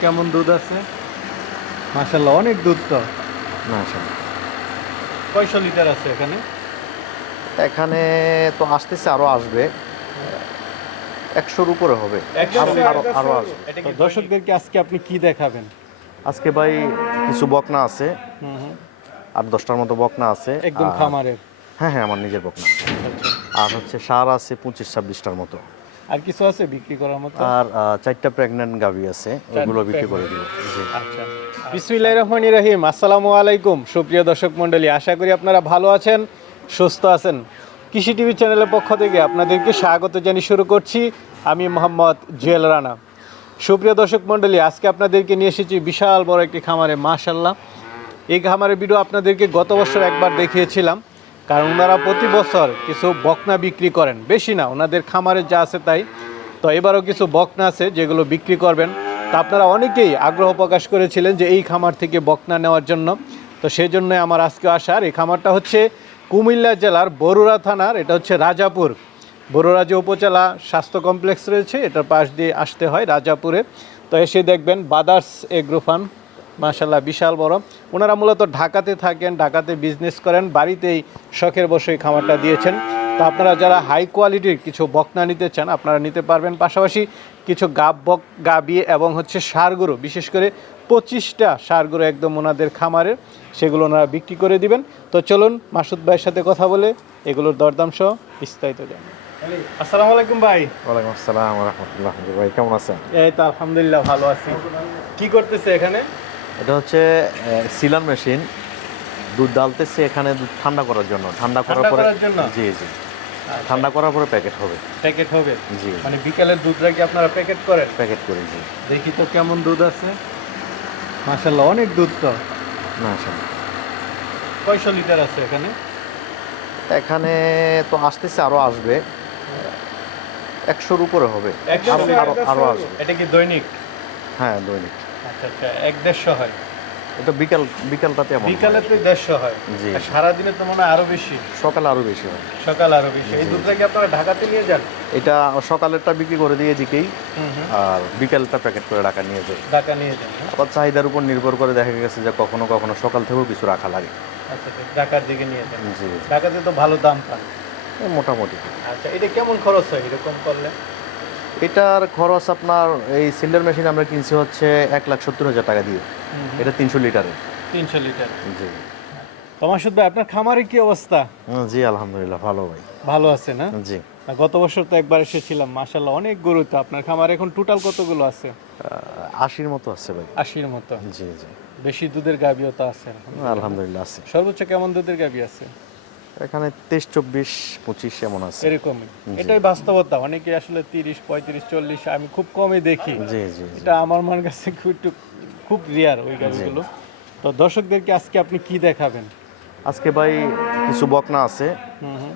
কেমন দুধ আছে? মাশাল্লাহ অনেক দুধ তো। কয়শো লিটার আছে এখানে? এখানে তো আসতেছে আরও আসবে। একশোর উপরে হবে। একশোর আরো- উপরে? আরও আরও আসবে। তো দর্শকদেরকে আজকে আপনি কি দেখাবেন? আজকে ভাই কিছু বকনা আছে। হুম হুম। আর দশটার মতো বকনা আছে। একদম খামারের। হ্যাঁ হ্যাঁ আমার নিজের বকনা। আচ্ছা। আর হচ্ছে সার আছে পঁচিশ ছাব্বিশটার মতো। আর কিছু আছে বিক্রি করার মতো? আর চারটা প্রেগনেন্ট গাভি আছে ওগুলো বিক্রি করে দিব। জি। আচ্ছা। বিসমিল্লাহ রহমানি রহিম। আসসালামু আলাইকুম সুপ্রিয় দর্শক মণ্ডলী। আশা করি আপনারা ভালো আছেন সুস্থ আছেন। কৃষি টিভি চ্যানেলের পক্ষ থেকে আপনাদেরকে স্বাগত জানিয়ে শুরু করছি। আমি মোহাম্মদ জুয়েল রানা। সুপ্রিয় দর্শক মণ্ডলী আজকে আপনাদেরকে নিয়ে এসেছি বিশাল বড় একটি খামারে মাশাল্লাহ এই খামারের ভিডিও আপনাদেরকে গত বছর একবার দেখিয়েছিলাম। কারণ ওনারা প্রতি বছর কিছু বকনা বিক্রি করেন। বেশি না, ওনাদের খামারে যা আছে তাই। তো এবারও কিছু বকনা আছে যেগুলো বিক্রি করবেন। তো আপনারা অনেকেই আগ্রহ প্রকাশ করেছিলেন যে এই খামার থেকে বকনা নেওয়ার জন্য। তো সেই জন্য আমার আজকে আসার এই খামারটা হচ্ছে কুমিল্লা জেলার বরুড়া থানার, এটা হচ্ছে রাজাপুর। বরুড়া যে উপজেলা স্বাস্থ্য কমপ্লেক্স রয়েছে, এটার পাশ দিয়ে আসতে হয় রাজাপুরে। তো এসে দেখবেন বাদার্স এগ্রো ফার্ম। মাশাল্লাহ বিশাল বড়। ওনারা মূলত ঢাকাতে থাকেন ঢাকাতে বিজনেস করেন বাড়িতেই শখের বসে এই খামারটা দিয়েছেন। তো আপনারা যারা হাই কোয়ালিটির কিছু বকনা নিতে চান আপনারা নিতে পারবেন। পাশাপাশি কিছু গাব বক গাবি এবং হচ্ছে সারগুলো বিশেষ করে পঁচিশটা সারগুলো একদম ওনাদের খামারের সেগুলো ওনারা বিক্রি করে দিবেন। তো চলুন মাসুদ ভাইয়ের সাথে কথা বলে এগুলোর দরদাম সহ বিস্তারিত জানি। আসসালামু আলাইকুম ভাই। ওয়ালাইকুম আসসালাম রহমতুল্লাহ ভাই কেমন আছেন? এই তো আলহামদুলিল্লাহ ভালো আছি। কি করতেছে এখানে? এটা হচ্ছে সিলার মেশিন দুধ ডালতেছে এখানে দুধ ঠান্ডা করার জন্য। ঠান্ডা করার পরে জি জি। ঠান্ডা করার পরে প্যাকেট হবে। প্যাকেট হবে? জি। মানে বিকালের দুধটা কি আপনারা প্যাকেট করেন? প্যাকেট করে জি। দেখি তো কেমন দুধ আছে। মাশাল্লাহ অনেক দুধ তো। আসলে কয়শো লিটার আছে এখানে? এখানে তো আসতেছে আরও আসবে। একশোর উপরে হবে। আরও আরো- আরও আসবে। এটা কি দৈনিক? হ্যাঁ দৈনিক। আচ্ছা আচ্ছা এক দেড়শো হয়। এটা বিকাল বিকালটাতে এমন বিকালে তো দেড়শো হয়। জি। সারাদিনে তো মনে হয় আরও বেশি। সকালে আরও বেশি হয়। সকাল আরও বেশি। এই দুধটা কি আপনারা ঢাকাতে নিয়ে যান? এটা সকালেরটা বিক্রি করে দিয়ে আর বিকালটা প্যাকেট করে নিয়ে যায় ঢাকা নিয়ে যান? আবার চাহিদার উপর নির্ভর করে দেখা গেছে যে কখনো কখনো সকাল থেকেও কিছু রাখা লাগে। আচ্ছা আচ্ছা ঢাকার দিকে নিয়ে যান। জি। ঢাকাতে তো ভালো দাম পান। মোটামুটি। আচ্ছা এটা কেমন খরচ হয়? এরকম করলে? এটার খরচ আপনার এই সিলিন্ডার মেশিন আমরা কিনছি হচ্ছে এক লাখ সত্তর হাজার টাকা দিয়ে। এটা তিনশো লিটারে। তিনশো লিটার। জি। তমাসুদ ভাই আপনার খামারে কি অবস্থা? জি আলহামদুলিল্লাহ ভালো ভাই। ভালো আছে না? জি। গত বছর তো একবার এসেছিলাম মাশাল্লাহ অনেক গরু তো আপনার খামারে। এখন টোটাল কতগুলো আছে? আশির মতো আছে ভাই। আশির মতো। জি জি। বেশি দুধের গাবিও তো আছে। আলহামদুলিল্লাহ আছে। সর্বোচ্চ কেমন দুধের গাবি আছে? এখানে তেইশ চব্বিশ পঁচিশ এমন আছে। এরকমই। এটাই বাস্তবতা অনেকে আসলে তিরিশ পঁয়ত্রিশ চল্লিশ আমি খুব কমই দেখি। জি জি। এটা আমার মার কাছে খুব একটু খুব রিয়ার ওই গাড়িগুলো। তো দর্শকদেরকে আজকে আপনি কি দেখাবেন? আজকে ভাই কিছু বকনা আছে। হুম হুম।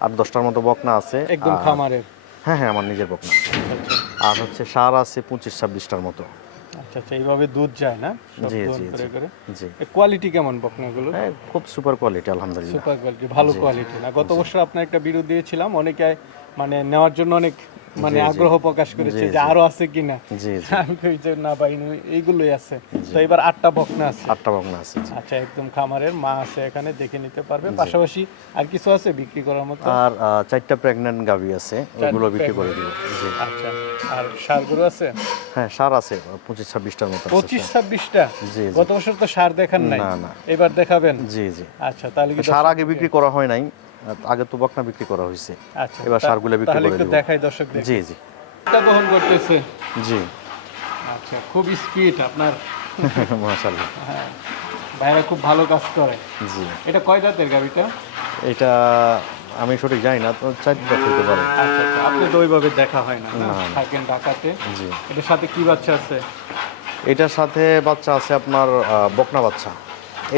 আর দশটার মতো বকনা আছে। একদম খামারের। হ্যাঁ হ্যাঁ আমার নিজের বকনা। আচ্ছা। আর হচ্ছে সার আছে পঁচিশ ছাব্বিশটার মতো। আচ্ছা আচ্ছা এইভাবে দুধ যায় না? জি, জি, করে করে? জি। কোয়ালিটি কেমন বকনাগুলো? হ্যাঁ খুব সুপার কোয়ালিটি আলহামদুলিল্লাহ। সুপার কোয়ালিটি ভালো কোয়ালিটি না? গত বছর আপনার একটা ভিডিও দিয়েছিলাম অনেকে মানে নেওয়ার জন্য অনেক মানে আগ্রহ প্রকাশ করেছে যে আরও আছে কিনা। আমি কই যে না ভাই এইগুলোই আছে। তো এবার আটটা বকনা আছে। আটটা বকনা আছে আচ্ছা একদম খামারের মা আছে এখানে দেখে নিতে পারবেন পাশাপাশি আর কিছু আছে বিক্রি করার মতো? আর চারটা প্রেগনেন্ট গাভি আছে ওগুলো বিক্রি করে দিব জি। আচ্ছা আর সারগুলো আছে? হ্যাঁ সার আছে পঁচিশ ছাব্বিশটার মতো আছে পঁচিশ ছাব্বিশটা? জি, জি। গত বছর তো সার দেখান নাই। না, না। এবার দেখাবেন? জি জি। আচ্ছা তাহলে কি সার আগে বিক্রি করা হয় নাই আগে তো বকনা বিক্রি করা হয়েছে। আচ্ছা এবার সারগুলো বিক্রি করে দিব। দেখাই দর্শক জি জি। এটা বহন করতেছে? জি। আচ্ছা খুব স্পিড আপনার। মাশাআল্লাহ। হ্যাঁ ভাইরা খুব ভালো কাজ করে। জি। এটা কয় জাতের গাবিটা এটা? আমি সঠিক জানি না তো চার চারটা হতে পারে। আচ্ছা আচ্ছা আপনি তো ওইভাবে দেখা হয় না। থাকেন ঢাকাতে। জি। এটার সাথে কি বাচ্চা আছে? এটার সাথে বাচ্চা আছে আপনার বকনা বাচ্চা।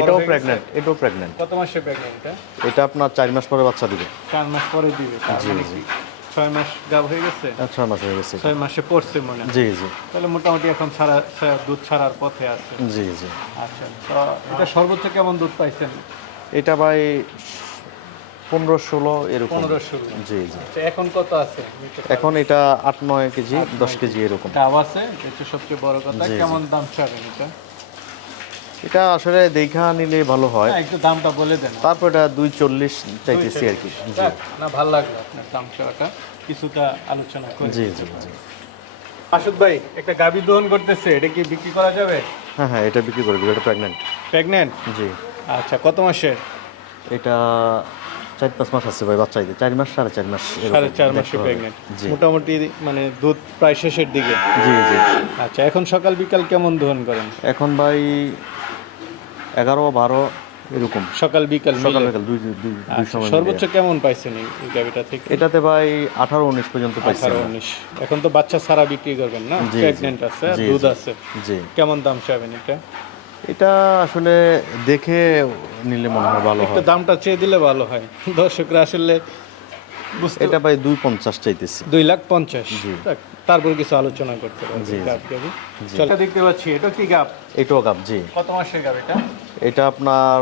এটাও হয়ে গেছে? প্রেগনেন্ট এটাও প্রেগনেন্ট কত মাসে প্রেগনেন্ট এটা? এটা আপনার চার মাস পরে বাচ্চা দিবে। চার মাস পরে দিবে জি, মানে ছয় মাস গাব হয়ে গেছে? আহ, ছয় মাস হয়ে গেছে। ছয় মাসে পড়ছে মনে জি জি। তাহলে মোটামুটি এখন ছাড়া দুধ ছাড়ার পথে আছে। জি জি। আচ্ছা তো এটা সর্বোচ্চ কেমন দুধ পাইছেন? এটা ভাই পনেরো ষোলো এরকম। পনেরো ষোলো। জি জি। আচ্ছা, এখন কত আছে? এখন এটা আট নয় কেজি দশ কেজি এরকম। আছে এটা সবচেয়ে বড় কথা। কেমন দাম চাবেন এটা? এটা আসলে দেখা নিলে ভালো হয়। একটু দামটা বলে দেন। তারপর এটা দুই চল্লিশ চাইতেছি আর কি। না ভালো লাগল আপনার দাম চাওয়াটা কিছুটা আলোচনা করি। জি জি জি। মাসুদ ভাই একটা গাভী দহন করতেছে এটা কি বিক্রি করা যাবে? হ্যাঁ হ্যাঁ এটা বিক্রি করে দেবো এটা প্রেগনেন্ট প্রেগনেন্ট জি। আচ্ছা কত মাসের? এটা চার পাঁচ মাস আছে ভাই বাচ্চা চার মাস সাড়ে চার মাস সাড়ে চার মাসে প্রেগনেন্ট মোটামুটি মানে দুধ প্রায় শেষের দিকে। জি জি। আচ্ছা এখন সকাল বিকাল কেমন দহন করেন? এখন ভাই এগারো বারো এরকম। সকাল বিকাল সকাল বিকাল দুই দুই আচ্ছা, সময় সর্বোচ্চ কেমন পাইছেন এই গাভিটা থেকে? এটাতে ভাই আঠারো উনিশ পর্যন্ত পাইছি আঠারো উনিশ। এখন তো বাচ্চা সারা বিক্রি করবেন না। প্রেগনেন্ট আছে দুধ আছে। জি। কেমন দাম চাবেন এটা? এটা আসলে দেখে নিলে মনে হয় ভালো হয়। দামটা চেয়ে দিলে ভালো হয়। দর্শকরা আসলে এটা ভাই দুই পঞ্চাশ চাইতেছি। দুই লাখ পঞ্চাশ। তারপর কিছু আলোচনা করতে পারবে। দেখতে পাচ্ছি এটা কি গাপ? এটাও গাপ জি। কত মাসের গাব এটা এটা আপনার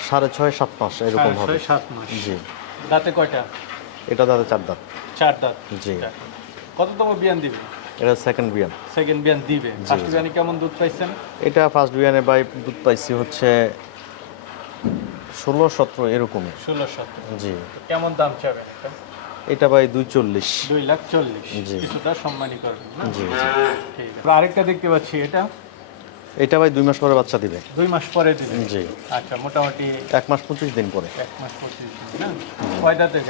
সাড়ে ছয় সাত মাস এরকম হবে। সাত মাস। জি। দাঁতে কয়টা? এটা দাদা চার দাঁত। চার দাঁত। জি। কততম বিয়ান দিবে? এটা সেকেন্ড বিয়ান। সেকেন্ড বিয়ান দিবে। ফার্স্ট বিয়ানে কেমন দুধ পাইছেন? এটা ফার্স্ট বিয়ানে ভাই দুধ পাইছি হচ্ছে ষোলো সতেরো এরকমই। ষোলো সতেরো। জি। কেমন দাম চাবে এটা? এটা ভাই দুই চল্লিশ। দুই লাখ চল্লিশ। জি। কিছুটা সম্মানী করবেন জি আরেকটা দেখতে পাচ্ছি এটা এটা ভাই দুই মাস পরে বাচ্চা দিবে। দুই মাস পরে দিবেন জি। আচ্ছা মোটামুটি এক মাস পঁচিশ দিন পরে। এক মাস পঁচিশ দিন না? কয় দাঁতের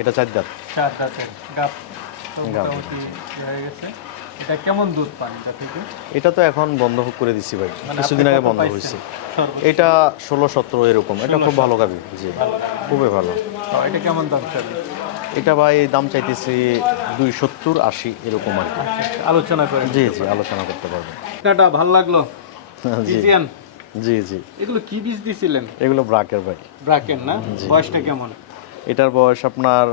এটা চার দাঁত। চার দাঁতের গাপ মোটামুটি হয়ে গেছে। এটা কেমন দুধ পান এটা থেকে? এটা তো এখন বন্ধ করে দিছি ভাই। মানে কিছুদিন আগে বন্ধ হয়েছে। এটা ষোলো সতেরো এরকম। এটা খুব ভালো গাবি জি। খুবই ভালো। এটা কেমন দাম চাবে? এটা ভাই দাম চাইতেছি দুই সত্তর আশি এরকম আর কি। আলোচনা করে জি জি আলোচনা করতে পারব। এটা ভালো লাগল। জি। ইজিয়ান জি জি। এগুলো কি বীজ দিছিলেন? এগুলো ব্রাকের ভাই। ব্রাকেন না? বয়সটা কেমন? এটার বয়স আপনার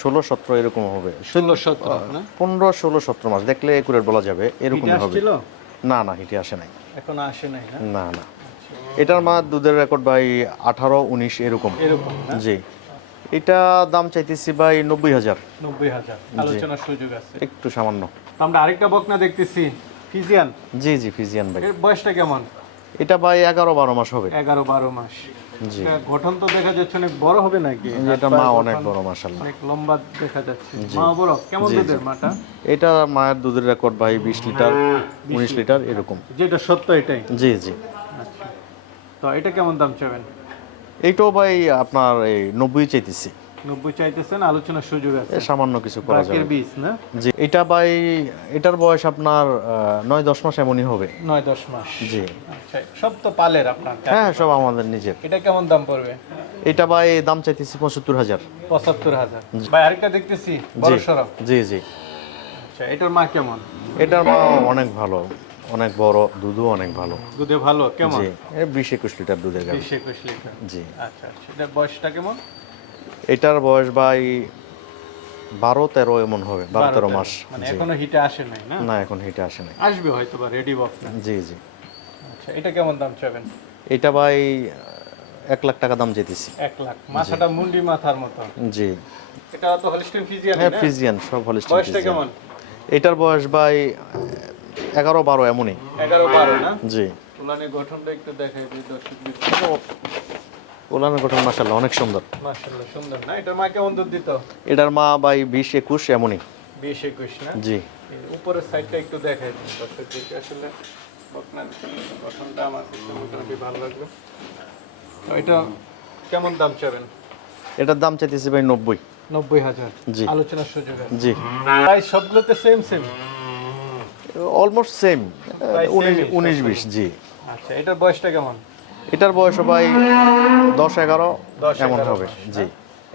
ষোলো সতেরো এরকম হবে। ষোলো সতেরো পনেরো ষোলো সতেরো মাস। দেখলে একুরেট বলা যাবে এরকম হবে। না না হিটে আসে নাই। এখন আসে নাই না? না না। এটার মা দুধের রেকর্ড ভাই আঠারো উনিশ এরকম। এরকম জি। এটা দাম চাইতেছি ভাই নব্বই হাজার। নব্বই হাজার। আলোচনার সুযোগ আছে। একটু সামান্য। আমরা আরেকটা বকনা দেখতেছি। ফিজিয়ান? জি জি ফিজিয়ান ভাই। বয়সটা কেমন? এটা ভাই এগারো বারো মাস হবে। এগারো বারো মাস। জি। গঠন তো দেখা যাচ্ছে অনেক বড় হবে নাকি? এটা মা অনেক বড় মাসাল্লাহ অনেক লম্বা দেখা যাচ্ছে। মা বড়? কেমন দুধের মাটা? এটা মায়ের দুধের রেকর্ড ভাই বিশ লিটার উনিশ লিটার এরকম। যেটা সত্য এটাই? জি জি। আচ্ছা। তো এটা কেমন দাম চাবেন? এইটাও ভাই আপনার এই নব্বই চাইতেছি। নব্বই চাইতেছেন আলোচনার সুযোগ আছে। সামান্য কিছু করা যাবে। বীজ না? জি এটা ভাই এটার বয়স আপনার আহ, নয় দশ মাস এমনই হবে। নয় দশ মাস। জি। আচ্ছা সব তো পালের আপনার হ্যাঁ সব আমাদের নিজের। এটা কেমন দাম পড়বে? এটা ভাই দাম চাইতেছি পঁচাত্তর হাজার। পঁচাত্তর হাজার। ভাই আরেকটা দেখতেছি বড় সড়ক জি জি। আচ্ছা এটার মা কেমন? এটার মা অনেক ভালো অনেক বড় দুধও অনেক ভালো। দুধে ভালো কেমন? জি এ বিশ একুশ লিটার দুধের গাড়ি বিশ একুশ লিটার। জি। আচ্ছা আচ্ছা এটার বয়সটা কেমন? এটার বয়স ভাই বারো তেরো এমন হবে বারো তেরো মাস। মানে এখনও হিটে আসে নাই না? এখন হিটে আসে নাই। আসবে হয়তো বা রেডি বক্স জি জি। আচ্ছা এটা কেমন দাম চাবেন? এটা ভাই এক লাখ টাকা দাম যেতেছি এক লাখ। মাথাটা মুন্ডি মাথার মতো। জি। এটা তো হলিস্টিন ফিজিয়ান হ্যাঁ ফিজিয়ান সব হলিস্টিন বয়সটা কেমন? এটার বয়স ভাই এগারো বারো এমনই। এগারো বারো না? জি। তুলানের গঠনটা একটু দেখাই দর্শক ওলানের গঠন মাসাল্লাহ অনেক সুন্দর। মাশাআল্লাহ সুন্দর না? এটার মা কেমন দুধ দিত? এটার মা ভাই বিশ একুশ এমনই। বিশ একুশ না? জি। উপরের সাইডটা একটু দেখাই আসলে গঠনটা আমার মোটামুটি ভালো লাগল এটা কেমন দাম চাবেন? এটার দাম চাইতেছি ভাই নব্বই। নব্বই হাজার। জি। আলোচনার সুযোগ জি। প্রায় সবগুলোতে সেম সেম অলমোস্ট সেম উনিশ বিশ জি। আচ্ছা এটার বয়সটা কেমন? এটার বয়স ভাই দশ এগারো এমন হবে জি।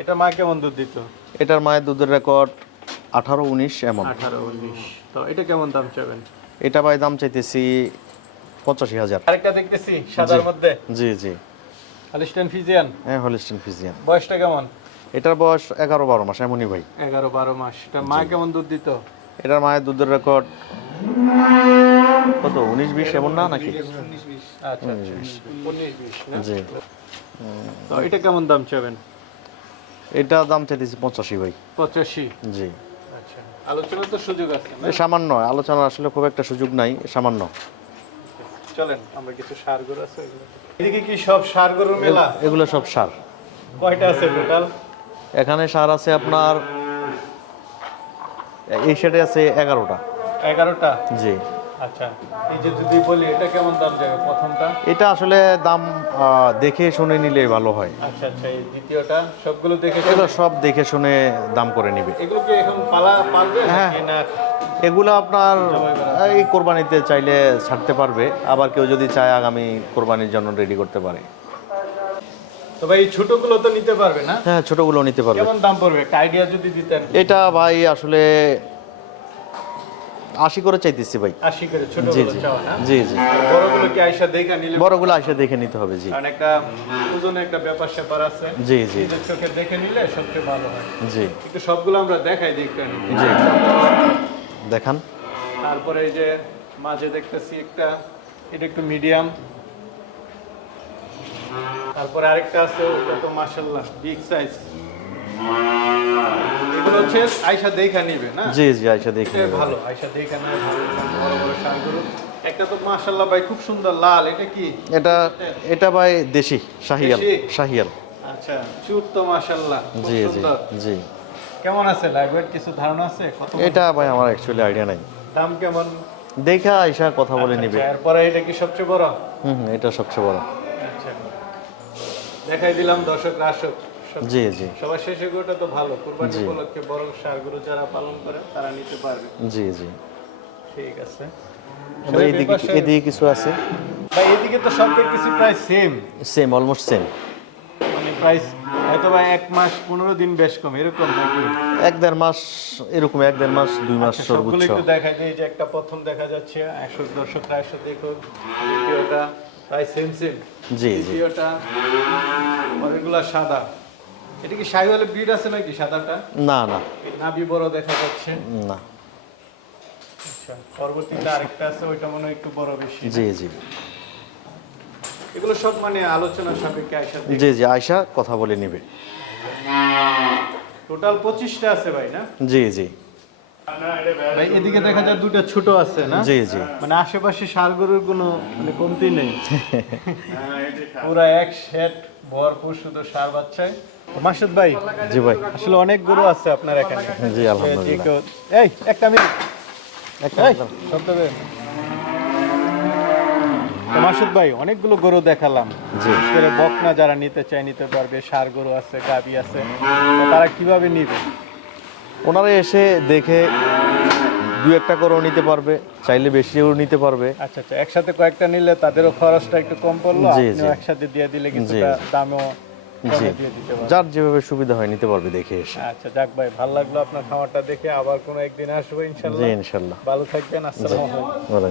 এটা মা কেমন দুধ দিত? এটার মায়ের দুধের রেকর্ড আঠারো উনিশ এমন। আঠারো উনিশ। তো এটা কেমন দাম চাবেন? এটা ভাই দাম চাইতেছি পঁচাশি হাজার। আরেকটা দেখতেছি সাদার মধ্যে। জি জি। Holstein Friesian? হ্যাঁ হলিস্টিন ফিজিয়ান। বয়সটা কেমন? এটার বয়স এগারো বারো মাস এমনই ভাই। এগারো বারো মাস। এটা মা কেমন দুধ দিত? এটার মায়ের দুধের রেকর্ড কত উনিশ বিশ এমন না নাকি? আচ্ছা আচ্ছা না জি। তো এটা কেমন দাম চাবেন এটা দাম চাইতেছি পঁচাশি ভাই। পঁচাশি? জি। আচ্ছা তো সুযোগ আছে সামান্য আলোচনা আসলে খুব একটা সুযোগ নাই সামান্য। চলেন আমরা কিছু সার গরু আছে এদিকে কি সব সার গরুর মেলা এগুলো সব সার। কয়টা আছে টোটাল? এখানে সার আছে আপনার এই সাইডে আছে এগারোটা। এগারোটা? জি। আচ্ছা এই যে যদি বলি এটা কেমন দাম যাবে প্রথমটা? এটা আসলে দাম দেখে শুনে নিলে ভালো হয়। আচ্ছা আচ্ছা এই দ্বিতীয়টা সবগুলো দেখে সব দেখে শুনে দাম করে নিবে। এগুলো কি এখন পালা পালবে হ্যাঁ। না? এগুলো আপনার এই কোরবানিতে চাইলে ছাড়তে পারবে আবার কেউ যদি চায় আগামী কোরবানির জন্য রেডি করতে পারে। তো ভাই এই ছোটগুলো তো নিতে পারবে না? হ্যাঁ ছোটগুলো নিতে পারবে। কেমন দাম পড়বে? আইডিয়া যদি দিতেন। এটা ভাই আসলে আশি করে চাইতেছি ভাই। আশি করে জি ছোটগুলো জি। জি জি। বড়গুলো কি আইসা দেখা নিলে? বড়গুলো এসে দেখে নিতে হবে জি। কারণ একটা ওজনে একটা ব্যাপার স্যাপার আছে। জি জি। চোখে দেখে নিলে সবচেয়ে ভালো হয়। জি। একটু সবগুলো আমরা দেখাই দেখতে জি। দেখান। তারপরে এই যে মাঝে দেখতেছি একটা এটা একটু মিডিয়াম। তারপরে আরেকটা আছে ওটা তো মাশাল্লাহ বিগ সাইজ। এগুলো হচ্ছে আয়সা দেখা নিবে না? জি জি আইসা দেখে নিবে। ভালো আয়সা দেখা নিবে ভালো বড় বড় শালগুলো একটা তো মাশাল্লাহ ভাই খুব সুন্দর লাল এটা কি? এটা এটা ভাই দেশি শাহিয়াল শাহিয়াল। আচ্ছা চুপ তো মাশাল্লাহ জি জি জি। কেমন আছে লাইভের কিছু ধারণা আছে? কত এটা ভাই আমার অ্যাকচুয়ালি আইডিয়া নাই। দাম কেমন? দেখা আইসা কথা বলে নিবে। আচ্ছা, এরপরে এটা কি সবচেয়ে বড়? হুম এটা সবচেয়ে বড়। আচ্ছা। দেখাই দিলাম দর্শক রাশক জি জি। সবার শেষে গোটা তো ভালো। কুরবানি। উপলক্ষে বড় সারগুলো যারা পালন করে তারা নিতে পারবে। জি জি। ঠিক আছে। এদিকে এদিকে কিছু আছে? ভাই এদিকে তো সব কিছু প্রায় সেম সেম অলমোস্ট সেম মানে প্রাইস হয়তো বা এক মাস পনেরো দিন বেশ কম এরকম নাকি? এক দেড় মাস এরকম এক দেড় মাস দুই মাস আচ্ছা, সর্বোচ্চ। একটু দেখাই দিই যে একটা প্রথম দেখা যাচ্ছে একশো দর্শকরা একশো দ্বিতীয়টা প্রায় সেম সেম জি জি। তৃতীয়টা পরেরগুলা সাদা। এটা কি সাইওয়ালে ব্রিড আছে নাকি সাদাটা? না না। নাভি বড় দেখা যাচ্ছে। না। আচ্ছা পরবর্তীতে আরেকটা আছে ওইটা মনে হয় একটু বড় বেশি। জি জি। এগুলো সব মানে আলোচনা সাপেক্ষে আইসা জি জি আয়সা কথা বলে নিবে। টোটাল পঁচিশটা আছে ভাই না? জি জি। ভাই এদিকে দেখা যায় দুটো ছোট আছে না? জি জি। মানে আশেপাশে সার গরুর কোনো মানে কমতি নেই। পুরা এক সেট ভরপুর শুধু সার বাচ্চায়। মাসুদ ভাই জি ভাই। আসলে অনেক গরু আছে আপনার এখানে। জি আলহামদুলিল্লাহ। এই একটা মিনিট। একটা শব্দ মাসুদ ভাই অনেকগুলো গরু দেখালাম। জি। করে বকনা যারা নিতে চায় নিতে পারবে। সার গরু আছে গাবি আছে। তারা কীভাবে নিবে? ওনারা এসে দেখে দু একটা করেও নিতে পারবে চাইলে বেশিও নিতে পারবে। আচ্ছা আচ্ছা। একসাথে কয়েকটা নিলে তাদেরও খরচটা একটু কম পড়ল। আপনিও একসাথে দিয়ে দিলে কিছুটা দামও জি। যার যেভাবে সুবিধা হয় নিতে পারবে দেখে এসে। আচ্ছা যাক ভাই ভালো লাগল আপনার খামারটা দেখে। আবার কোনো একদিন আসব জি ইনশাল্লাহ ভালো থাকবেন আসসালাম আলাইকুম।